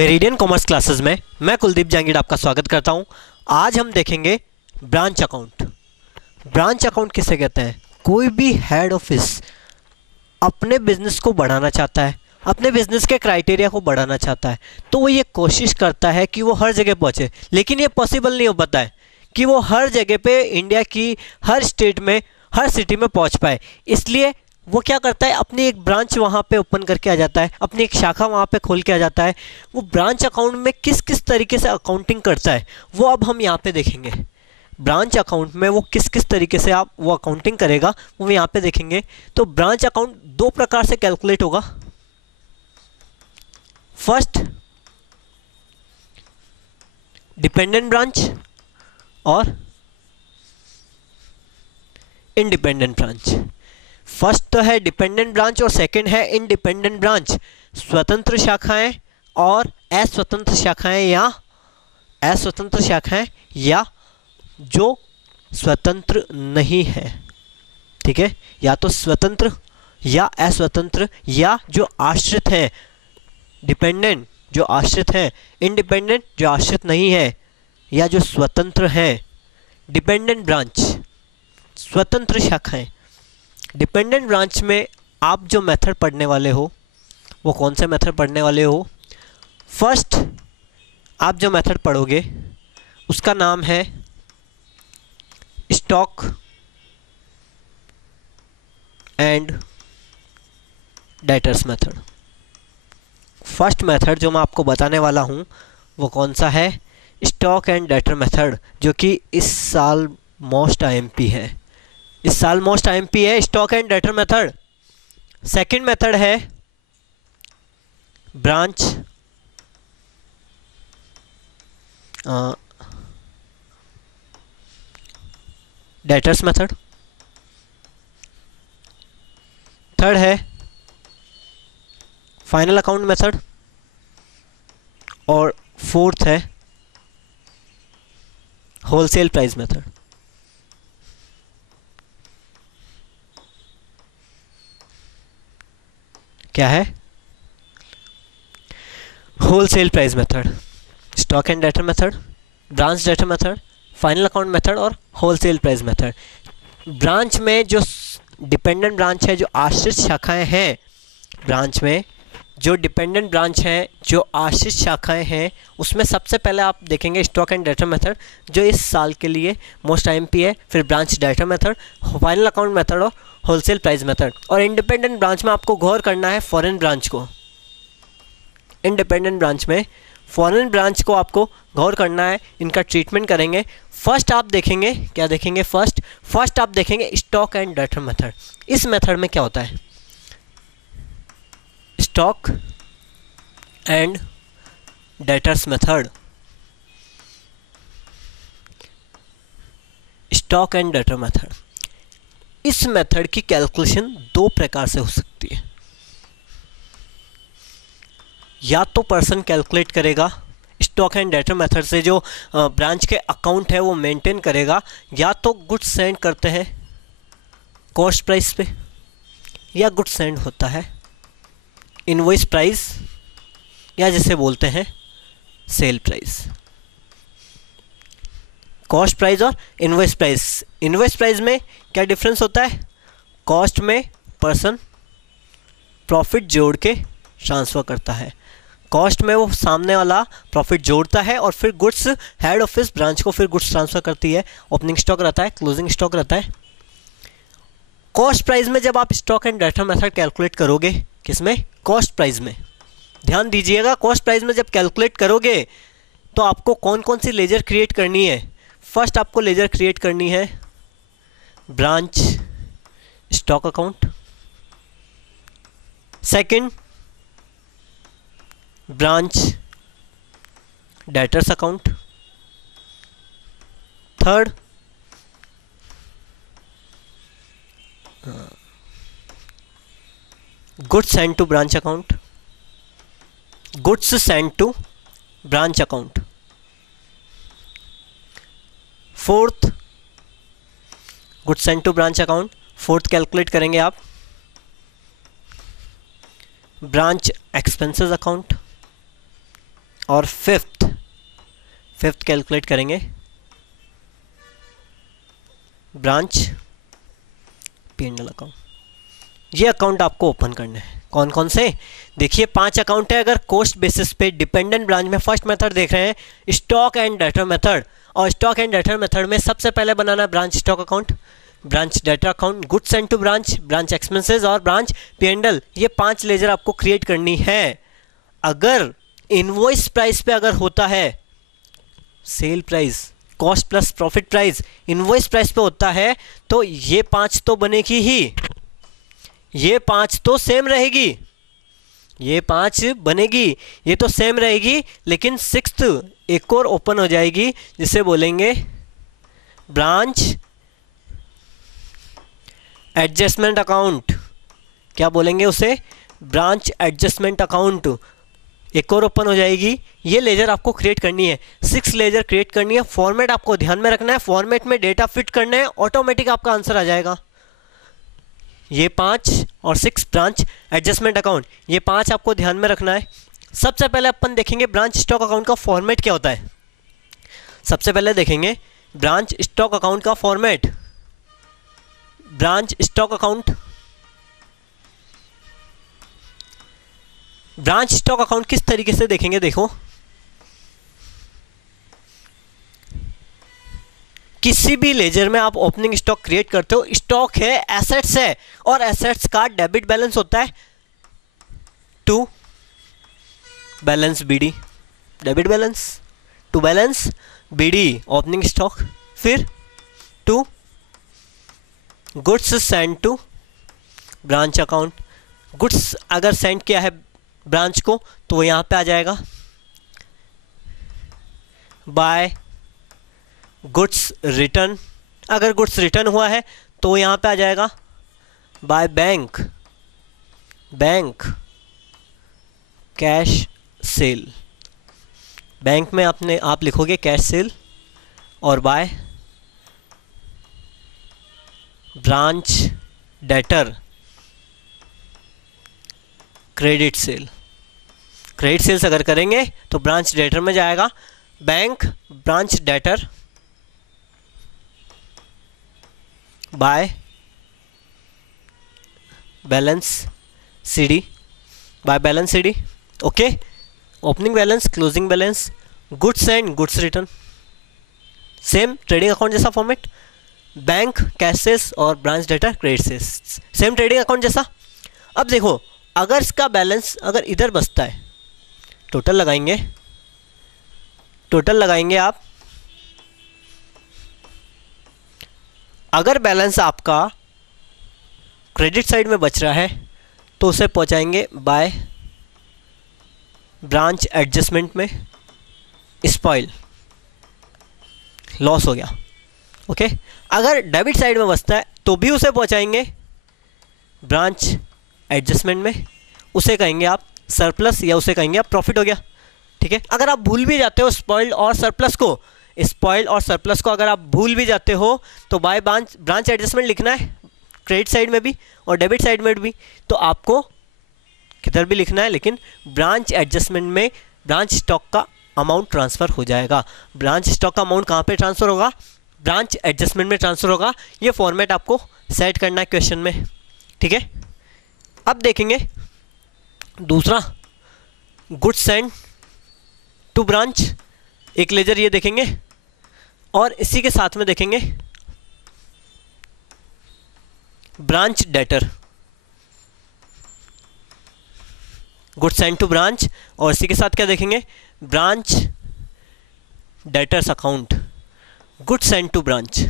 Meridian commerce classes में मैं कुलदीप जहांगीर आपका स्वागत करता हूं। आज हम देखेंगे ब्रांच अकाउंट। ब्रांच अकाउंट किसे कहते हैं? कोई भी हेड ऑफिस अपने बिजनेस को बढ़ाना चाहता है, अपने बिजनेस के क्राइटेरिया को बढ़ाना चाहता है, तो वो ये कोशिश करता है कि वो हर जगह पहुंचे। लेकिन ये पॉसिबल नहीं हो पाता है कि वो हर जगह पे इंडिया की हर स्टेट में, हर सिटी में पहुंच पाए। इसलिए वो क्या करता है, अपनी एक ब्रांच वहाँ पे ओपन करके आ जाता है, अपनी एक शाखा वहाँ पे खोल के आ जाता है। वो ब्रांच अकाउंट में किस किस तरीके से अकाउंटिंग करता है वो अब हम यहाँ पे देखेंगे। ब्रांच अकाउंट में वो किस किस तरीके से आप वो अकाउंटिंग करेगा वो यहाँ पे देखेंगे। तो ब्रांच अकाउंट दो प्रकार से कैलकुलेट होगा। फर्स्ट, डिपेंडेंट ब्रांच और इंडिपेंडेंट ब्रांच। फर्स्ट तो है डिपेंडेंट ब्रांच और सेकंड है इंडिपेंडेंट ब्रांच। स्वतंत्र शाखाएं और अस्वतंत्र शाखाएं, या जो स्वतंत्र नहीं है। ठीक है, या तो स्वतंत्र या अस्वतंत्र या जो आश्रित है। डिपेंडेंट जो आश्रित है, इंडिपेंडेंट जो आश्रित नहीं है या जो स्वतंत्र है। डिपेंडेंट ब्रांच स्वतंत्र शाखाएं। डिपेंडेंट ब्रांच में आप जो मेथड पढ़ने वाले हो वो कौन से मेथड पढ़ने वाले हो? फर्स्ट आप जो मेथड पढ़ोगे उसका नाम है stock and debtors method. First method जो मैं आपको बताने वाला हूँ वो कौन सा है? स्टॉक एंड डेटर मेथड, जो कि इस साल मोस्ट आईएमपी है। Stock and debtor method. Second method है ब्रांच डेटर्स मेथड। थर्ड है फाइनल अकाउंट मेथड और फोर्थ है होलसेल प्राइस मेथड। क्या है? Wholesale price method, stock and debtor method, branch debtor method, final account method और wholesale price method. Branch में जो dependent branch है, जो आश्रित शाखाएं हैं, ब्रांच में जो डिपेंडेंट ब्रांच है, जो आश्रित शाखाएं हैं, उसमें सबसे पहले आप देखेंगे स्टॉक एंड डेटर मेथड, जो इस साल के लिए मोस्ट आईएमपी है। फिर branch debtor method, final account method और होलसेल प्राइस मेथड। और इंडिपेंडेंट ब्रांच में आपको गौर करना है फॉरेन ब्रांच को। इंडिपेंडेंट ब्रांच में फॉरेन ब्रांच को आपको गौर करना है, इनका ट्रीटमेंट करेंगे। फर्स्ट आप देखेंगे, क्या देखेंगे? फर्स्ट आप देखेंगे स्टॉक एंड डेटर मेथड। इस मेथड में क्या होता है? Stock and debtors method. Stock and debtor method, इस मेथड की कैलकुलेशन दो प्रकार से हो सकती है। या तो पर्सन कैलकुलेट करेगा स्टॉक एंड डेटर मेथड से, जो ब्रांच के अकाउंट है वो मेंटेन करेगा, या तो गुड्स सेंड करते हैं कॉस्ट प्राइस पे, या गुड्स सेंड होता है इनवॉइस प्राइस, या जिसे बोलते हैं सेल प्राइस। कॉस्ट प्राइस और इनवॉइस प्राइस। इनवॉइस प्राइस में क्या डिफरेंस होता है? कॉस्ट में पर्सन प्रॉफिट जोड़ के ट्रांसफ़र करता है। कॉस्ट में वो सामने वाला प्रॉफिट जोड़ता है और फिर गुड्स हेड ऑफिस ब्रांच को फिर गुड्स ट्रांसफ़र करती है। ओपनिंग स्टॉक रहता है, क्लोजिंग स्टॉक रहता है। कॉस्ट प्राइस में जब आप stock and debtor method calculate करोगे, किसमें? कॉस्ट प्राइस में। ध्यान दीजिएगा, कॉस्ट प्राइस में जब कैलकुलेट करोगे तो आपको कौन कौन सी लेजर क्रिएट करनी है? फर्स्ट आपको लेजर क्रिएट करनी है branch stock account. Second, branch debtors account. Third, goods send to branch account, goods send to branch account. Fourth, goods send to branch account. Fourth calculate करेंगे आप branch expenses account. और fifth calculate करेंगे branch P&L account. ये account आपको open करने हैं। कौन कौन से? देखिए 5 अकाउंट है। अगर कॉस्ट बेसिस पे डिपेंडेंट ब्रांच में फर्स्ट मेथड देख रहे हैं स्टॉक एंड डेटर मेथड, और स्टॉक एंड डेटर मेथड में सबसे पहले बनाना है branch stock account, branch debtor account, goods send to branch, branch expenses और ब्रांच P&L। ये 5 लेजर आपको क्रिएट करनी है। अगर इनवॉइस प्राइस पे अगर होता है sale price, cost plus profit price, invoice price पे होता है तो ये 5 तो बनेगी ही, ये 5 तो सेम रहेगी, ये 5 बनेगी, ये तो सेम रहेगी। लेकिन 6th एक और ओपन हो जाएगी जिसे बोलेंगे ब्रांच एडजस्टमेंट अकाउंट। क्या बोलेंगे उसे? Branch adjustment account. एक और ओपन हो जाएगी। ये लेजर आपको क्रिएट करनी है, 6 लेजर क्रिएट करनी है। फॉर्मेट आपको ध्यान में रखना है, फॉर्मेट में डेटा फिट करना है, ऑटोमेटिक आपका आंसर आ जाएगा। ये 5 और 6 ब्रांच एडजस्टमेंट अकाउंट, ये 5 आपको ध्यान में रखना है। सबसे पहले अपन देखेंगे ब्रांच स्टॉक अकाउंट का फॉर्मेट क्या होता है। सबसे पहले देखेंगे ब्रांच स्टॉक अकाउंट का format. Branch stock account, branch stock account किस तरीके से देखेंगे? देखो, किसी भी लेजर में आप ओपनिंग स्टॉक क्रिएट करते हो, स्टॉक है, एसेट्स है, और एसेट्स का डेबिट बैलेंस होता है to balance BD, debit balance to balance BD opening stock. फिर to goods send to branch account. Goods अगर सेंड किया है ब्रांच को तो वो यहाँ पे आ जाएगा बाय गुड्स रिटर्न। अगर गुड्स रिटर्न हुआ है तो यहाँ पे आ जाएगा by bank cash sale. Bank में आप लिखोगे कैश सेल, और by branch debtor credit sale. Credit sales अगर करेंगे तो ब्रांच डेटर में जाएगा bank branch debtor by balance CD, by balance CD. Okay, opening balance, closing balance, goods and goods return, same trading account जैसा format. Bank cash sales और branch data credit sales, same trading account जैसा। अब देखो, अगर इसका balance अगर इधर बचता है, टोटल लगाएंगे आप। अगर बैलेंस आपका क्रेडिट साइड में बच रहा है तो उसे पहुंचाएंगे बाय ब्रांच एडजस्टमेंट में, स्पॉइल, लॉस हो गया। ओके, अगर डेबिट साइड में बचता है तो भी उसे पहुंचाएंगे ब्रांच एडजस्टमेंट में, उसे कहेंगे आप सरप्लस या उसे कहेंगे आप प्रॉफिट हो गया। ठीक है, अगर आप भूल भी जाते हो स्पॉइल्ड और सरप्लस को, अगर आप भूल भी जाते हो तो बाय ब्रांच एडजस्टमेंट लिखना है, क्रेडिट साइड में भी और डेबिट साइड में भी, तो आपको किधर भी लिखना है, लेकिन ब्रांच एडजस्टमेंट में ब्रांच स्टॉक का अमाउंट ट्रांसफ़र हो जाएगा। ब्रांच स्टॉक का अमाउंट कहाँ पे ट्रांसफ़र होगा? ब्रांच एडजस्टमेंट में ट्रांसफ़र होगा। ये फॉर्मेट आपको सेट करना है क्वेश्चन में। ठीक है, अब देखेंगे दूसरा, गुड्स सेंड टू ब्रांच, एक लेजर ये देखेंगे, और इसी के साथ में देखेंगे branch debtor, goods send to branch, और इसी के साथ क्या देखेंगे? Branch debtors account, goods send to branch.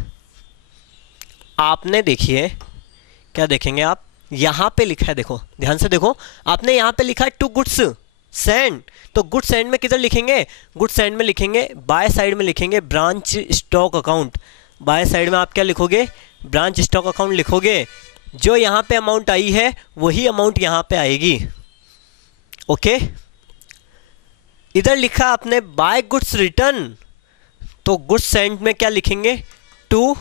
आपने देखिए क्या देखेंगे आप, यहाँ पे लिखा है, देखो ध्यान से देखो, आपने यहाँ पे लिखा है टू गुड्स सेंड, तो गुड्स सेंड में किधर लिखेंगे? गुड्स सेंड में लिखेंगे बाय साइड में लिखेंगे branch stock account. Bye side में आप क्या लिखोगे? ब्रांच स्टॉक अकाउंट लिखोगे। जो यहाँ पे अमाउंट आई है वही अमाउंट यहाँ पे आएगी। ओके, इधर लिखा आपने बाय गुड्स रिटर्न, तो गुड्स सेंड में क्या लिखेंगे? To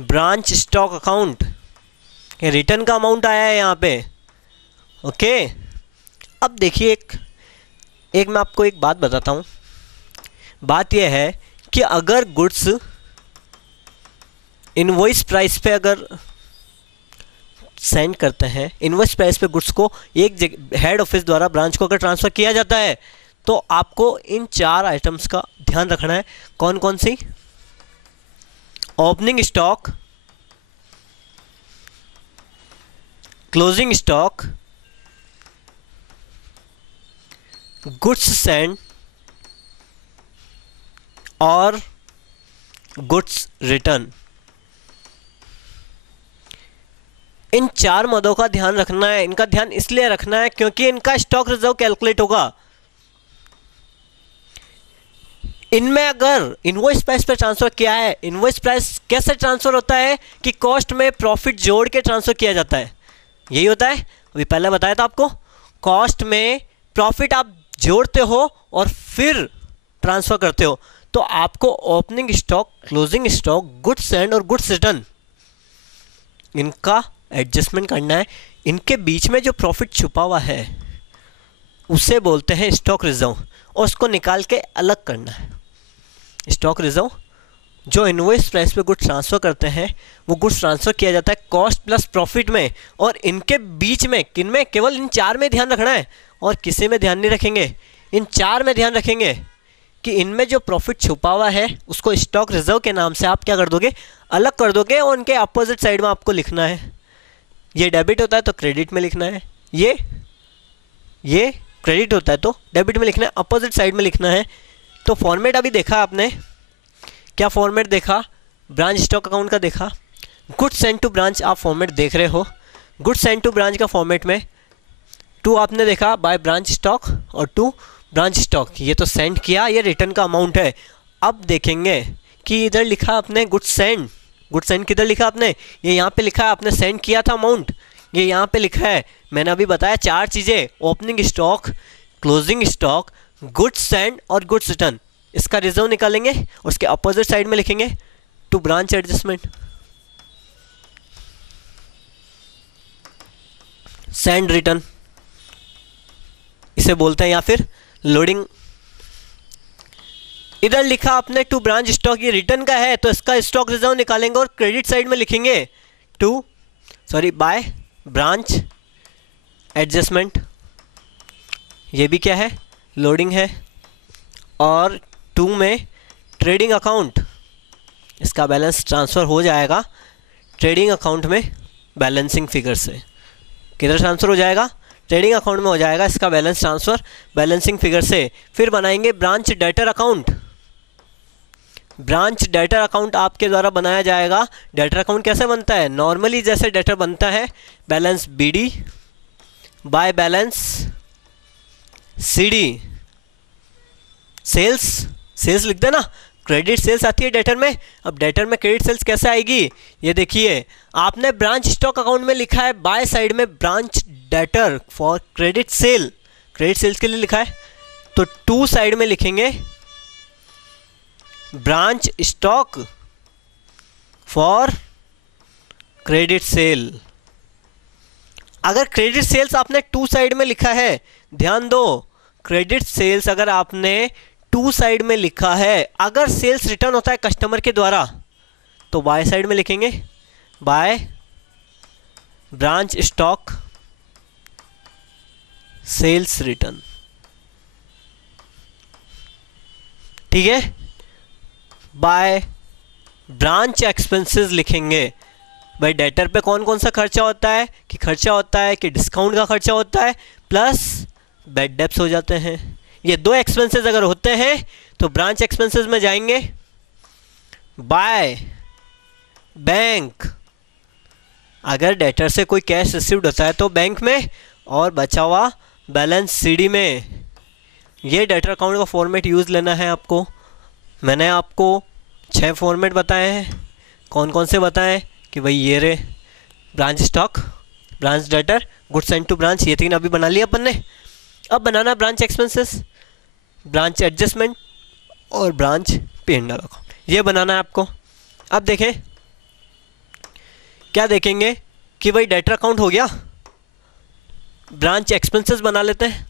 branch stock account. ये रिटर्न का अमाउंट आया है यहाँ पे। ओके, अब देखिए एक एक मैं आपको एक बात बताता हूँ। बात यह है कि अगर गुड्स इनवॉइस प्राइस पे अगर सेंड करते हैं, इनवॉइस प्राइस पे गुड्स को एक हेड ऑफिस द्वारा ब्रांच को अगर ट्रांसफ़र किया जाता है, तो आपको इन 4 आइटम्स का ध्यान रखना है। कौन कौन सी? Opening stock, closing stock, goods send और गुड्स रिटर्न। इन 4 मदों का ध्यान रखना है। इनका ध्यान इसलिए रखना है क्योंकि इनका स्टॉक रिजर्व कैलकुलेट होगा। इनमें अगर इनवॉइस प्राइस पर ट्रांसफर किया है, इनवॉइस प्राइस कैसे ट्रांसफर होता है कि कॉस्ट में प्रॉफिट जोड़ के ट्रांसफर किया जाता है। यही होता है, अभी पहले बताया था आपको। कॉस्ट में प्रॉफिट आप जोड़ते हो और फिर ट्रांसफर करते हो। तो आपको opening stock, closing stock, goods send और गुड्स रिटर्न, इनका एडजस्टमेंट करना है। इनके बीच में जो प्रॉफिट छुपा हुआ है उसे बोलते हैं स्टॉक रिजर्व, और उसको निकाल के अलग करना है। स्टॉक रिजर्व जो इनवॉइस प्राइस पे गुड्स ट्रांसफ़र करते हैं, वो गुड्स ट्रांसफ़र किया जाता है कॉस्ट प्लस प्रॉफिट में, और इनके बीच में किन में? केवल इन 4 में ध्यान रखना है और किसी में ध्यान नहीं रखेंगे। इन 4 में ध्यान रखेंगे कि इनमें जो प्रॉफिट छुपा हुआ है उसको स्टॉक रिजर्व के नाम से आप क्या कर दोगे? अलग कर दोगे, और उनके अपोजिट साइड में आपको लिखना है। ये डेबिट होता है तो क्रेडिट में लिखना है, ये क्रेडिट होता है तो डेबिट में लिखना है, अपोजिट साइड में लिखना है। तो फॉर्मेट अभी देखा आपने, क्या फॉर्मेट देखा? ब्रांच स्टॉक अकाउंट का देखा। गुड्स सेंड टू ब्रांच आप फॉर्मेट देख रहे हो। गुड्स सेंड टू ब्रांच का फॉर्मेट में टू आपने देखा बाय ब्रांच स्टॉक और टू ब्रांच स्टॉक, ये तो सेंड किया, ये रिटर्न का अमाउंट है। अब देखेंगे कि इधर लिखा आपने गुड्स सेंड, गुड सेंड किधर लिखा आपने? ये यहाँ पे लिखा है, आपने सेंड किया था अमाउंट, ये यहाँ पे लिखा है। मैंने अभी बताया 4 चीज़ें, opening stock, closing stock, goods send और गुड्स रिटर्न। इसका रिजर्व निकालेंगे और उसके अपोजिट साइड में लिखेंगे to branch adjustment, send return इसे बोलते हैं, या फिर लोडिंग। इधर लिखा आपने टू ब्रांच स्टॉक, ये रिटर्न का है तो इसका स्टॉक रिजर्व निकालेंगे और क्रेडिट साइड में लिखेंगे बाय ब्रांच एडजस्टमेंट। ये भी क्या है? लोडिंग है। और 2 में ट्रेडिंग अकाउंट, इसका बैलेंस ट्रांसफ़र हो जाएगा ट्रेडिंग अकाउंट में बैलेंसिंग फिगर से। किधर ट्रांसफ़र हो जाएगा? ट्रेडिंग अकाउंट में हो जाएगा इसका बैलेंस ट्रांसफ़र बैलेंसिंग फिगर से। फिर बनाएंगे branch debtor account. Branch debtor account आपके द्वारा बनाया जाएगा। डेटर अकाउंट कैसे बनता है? नॉर्मली जैसे डेटर बनता है, balance BD by balance CD, sales लिख देना। क्रेडिट सेल्स आती है डेटर में। अब डेटर में क्रेडिट सेल्स कैसे आएगी? ये देखिए, आपने ब्रांच स्टॉक अकाउंट में लिखा है बाय साइड में branch debtor for credit sale, credit sales के लिए लिखा है, तो 2 साइड में लिखेंगे branch stock for credit sale. अगर क्रेडिट सेल्स आपने 2 साइड में लिखा है, ध्यान दो, क्रेडिट सेल्स अगर आपने 2 साइड में लिखा है, अगर सेल्स रिटर्न होता है कस्टमर के द्वारा तो बाय साइड में लिखेंगे by branch stock sales return. ठीक है, बाय ब्रांच एक्सपेंसेस लिखेंगे। भाई डेटर पे कौन कौन सा खर्चा होता है? कि खर्चा होता है कि डिस्काउंट का खर्चा होता है, प्लस बैड डेब्ट्स हो जाते हैं। ये 2 एक्सपेंसेस अगर होते हैं तो ब्रांच एक्सपेंसेस में जाएंगे बाय बैंक। अगर डेटर से कोई कैश रिसीव्ड होता है तो बैंक में, और बचा हुआ बैलेंस CD में। ये डेटर अकाउंट का फॉर्मेट यूज़ लेना है आपको। मैंने आपको 6 फॉर्मेट बताए हैं। कौन कौन से बताएं? कि भाई ये रे, branch stock, branch debtor, goods send to branch, ये 3 अभी बना लिया अपन ने। अब बनाना ब्रांच एक्सपेंसेस, ब्रांच एडजस्टमेंट और ब्रांच P&L अकाउंट, ये बनाना है आपको। अब देखें, क्या देखेंगे कि भाई डेटर अकाउंट हो गया, ब्रांच एक्सपेंसेस बना लेते हैं।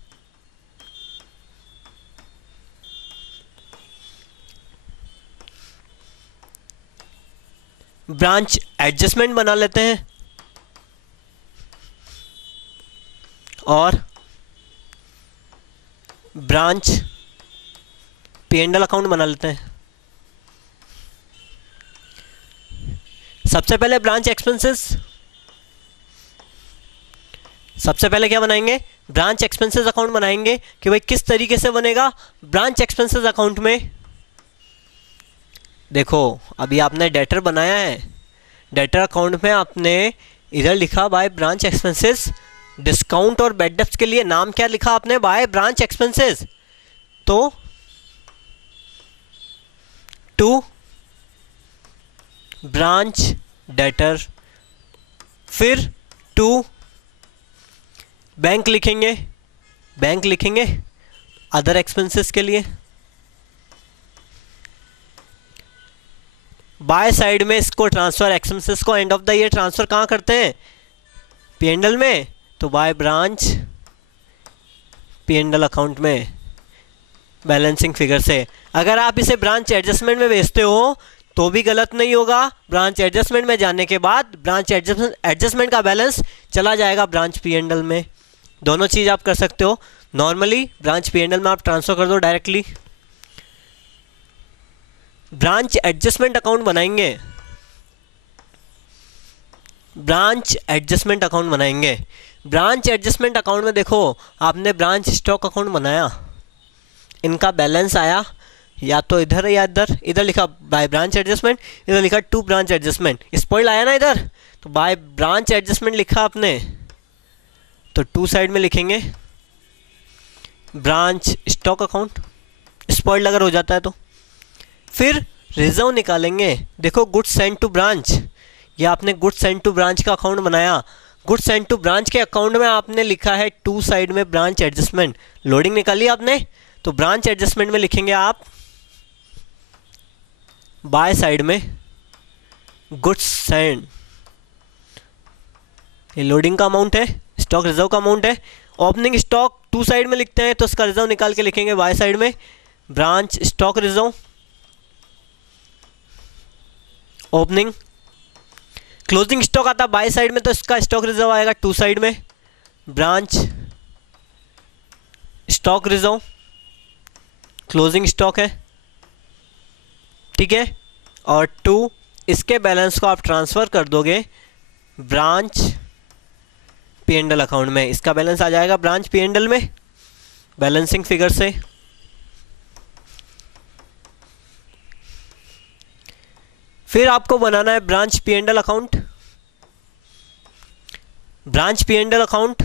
ब्रांच एडजस्टमेंट बना लेते हैं और ब्रांच P&L अकाउंट बना लेते हैं। सबसे पहले ब्रांच एक्सपेंसेस, सबसे पहले क्या बनाएंगे, ब्रांच एक्सपेंसेस अकाउंट बनाएंगे कि भाई किस तरीके से बनेगा ब्रांच एक्सपेंसेस अकाउंट में। देखो अभी आपने डेटर बनाया है, डेटर अकाउंट में आपने इधर लिखा बाय ब्रांच एक्सपेंसेस, डिस्काउंट और बैड डेब्ट्स के लिए नाम क्या लिखा आपने, बाय ब्रांच एक्सपेंसेस। तो टू ब्रांच डेटर, फिर टू बैंक लिखेंगे, बैंक लिखेंगे अदर एक्सपेंसेस के लिए। बाय साइड में इसको ट्रांसफर, एक्सपेंसेस को end of the year transfer कहाँ करते हैं, P&L में, तो बाय ब्रांच P&L अकाउंट में बैलेंसिंग फिगर से। अगर आप इसे ब्रांच एडजस्टमेंट में भेजते हो तो भी गलत नहीं होगा। ब्रांच एडजस्टमेंट में जाने के बाद ब्रांच एडजस्टमेंट का बैलेंस चला जाएगा ब्रांच P&L में। दोनों चीज़ आप कर सकते हो। नॉर्मली ब्रांच P&L में आप ट्रांसफ़र कर दो डायरेक्टली। ब्रांच एडजस्टमेंट अकाउंट बनाएंगे, ब्रांच एडजस्टमेंट अकाउंट बनाएंगे। ब्रांच एडजस्टमेंट अकाउंट में देखो आपने ब्रांच स्टॉक अकाउंट बनाया, इनका बैलेंस आया या तो इधर या इधर, इधर लिखा बाय ब्रांच एडजस्टमेंट, इधर लिखा टू ब्रांच एडजस्टमेंट, स्पॉइल आया ना इधर, तो बाय ब्रांच एडजस्टमेंट लिखा आपने तो टू साइड में लिखेंगे ब्रांच स्टॉक अकाउंट, स्पॉइल अगर हो जाता है तो। फिर रिजर्व निकालेंगे। देखो गुड्स सेंड टू ब्रांच, ये आपने गुड्स सेंड टू ब्रांच का अकाउंट बनाया। गुड्स सेंड टू ब्रांच के अकाउंट में आपने लिखा है टू साइड में ब्रांच एडजस्टमेंट, लोडिंग निकाली आपने, तो ब्रांच एडजस्टमेंट में लिखेंगे आप बाय साइड में गुड्स सेंड, ये लोडिंग का अमाउंट है, स्टॉक रिजर्व का अमाउंट है। ओपनिंग स्टॉक टू साइड में लिखते हैं तो उसका रिजर्व निकाल के लिखेंगे बाय साइड में branch stock reserve opening. Closing stock आता है बाय साइड में तो इसका स्टॉक रिजर्व आएगा टू साइड में branch stock reserve closing stock है, ठीक है। और टू इसके बैलेंस को आप ट्रांसफ़र कर दोगे ब्रांच P&L अकाउंट में, इसका बैलेंस आ जाएगा ब्रांच P&L में बैलेंसिंग फिगर से। फिर आपको बनाना है branch P&L account. Branch P&L account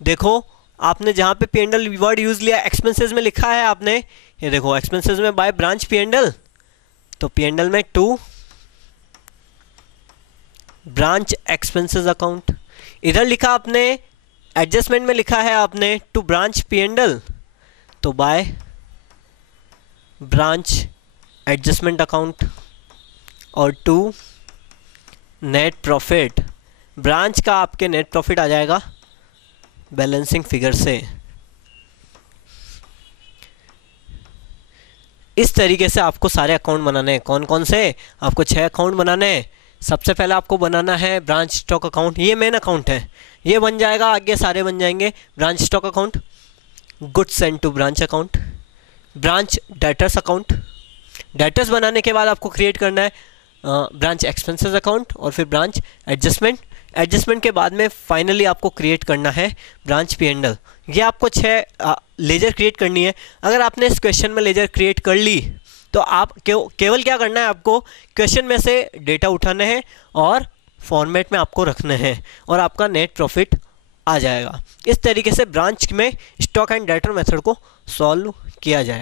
देखो आपने जहां पे P&L वर्ड यूज लिया एक्सपेंसेस में लिखा है आपने, ये देखो एक्सपेंसेस में बाय ब्रांच P&L, तो P&L में टू ब्रांच एक्सपेंसेस अकाउंट। इधर लिखा आपने एडजस्टमेंट में लिखा है आपने टू ब्रांच P&L, तो बाय ब्रांच एडजस्टमेंट अकाउंट। और टू नेट प्रॉफिट, ब्रांच का आपके नेट प्रॉफिट आ जाएगा बैलेंसिंग फिगर से। इस तरीके से आपको सारे अकाउंट बनाने हैं। कौन कौन से, आपको 6 अकाउंट बनाने हैं। सबसे पहले आपको बनाना है ब्रांच स्टॉक अकाउंट, ये मेन अकाउंट है, ये बन जाएगा, आगे सारे बन जाएंगे। Branch stock account, goods send to branch account, branch debtors account. Debtors बनाने के बाद आपको क्रिएट करना है ब्रांच एक्सपेंसेस अकाउंट और फिर ब्रांच एडजस्टमेंट। एडजस्टमेंट के बाद में फाइनली आपको क्रिएट करना है ब्रांच P&L। ये आपको 6 लेजर क्रिएट करनी है। अगर आपने इस क्वेश्चन में लेजर क्रिएट कर ली तो आप केवल क्या करना है, आपको क्वेश्चन में से डेटा उठाने हैं और फॉर्मेट में आपको रखने हैं और आपका नेट प्रॉफिट आ जाएगा। इस तरीके से ब्रांच में स्टॉक एंड डेटर मेथड को सॉल्व किया जाएगा।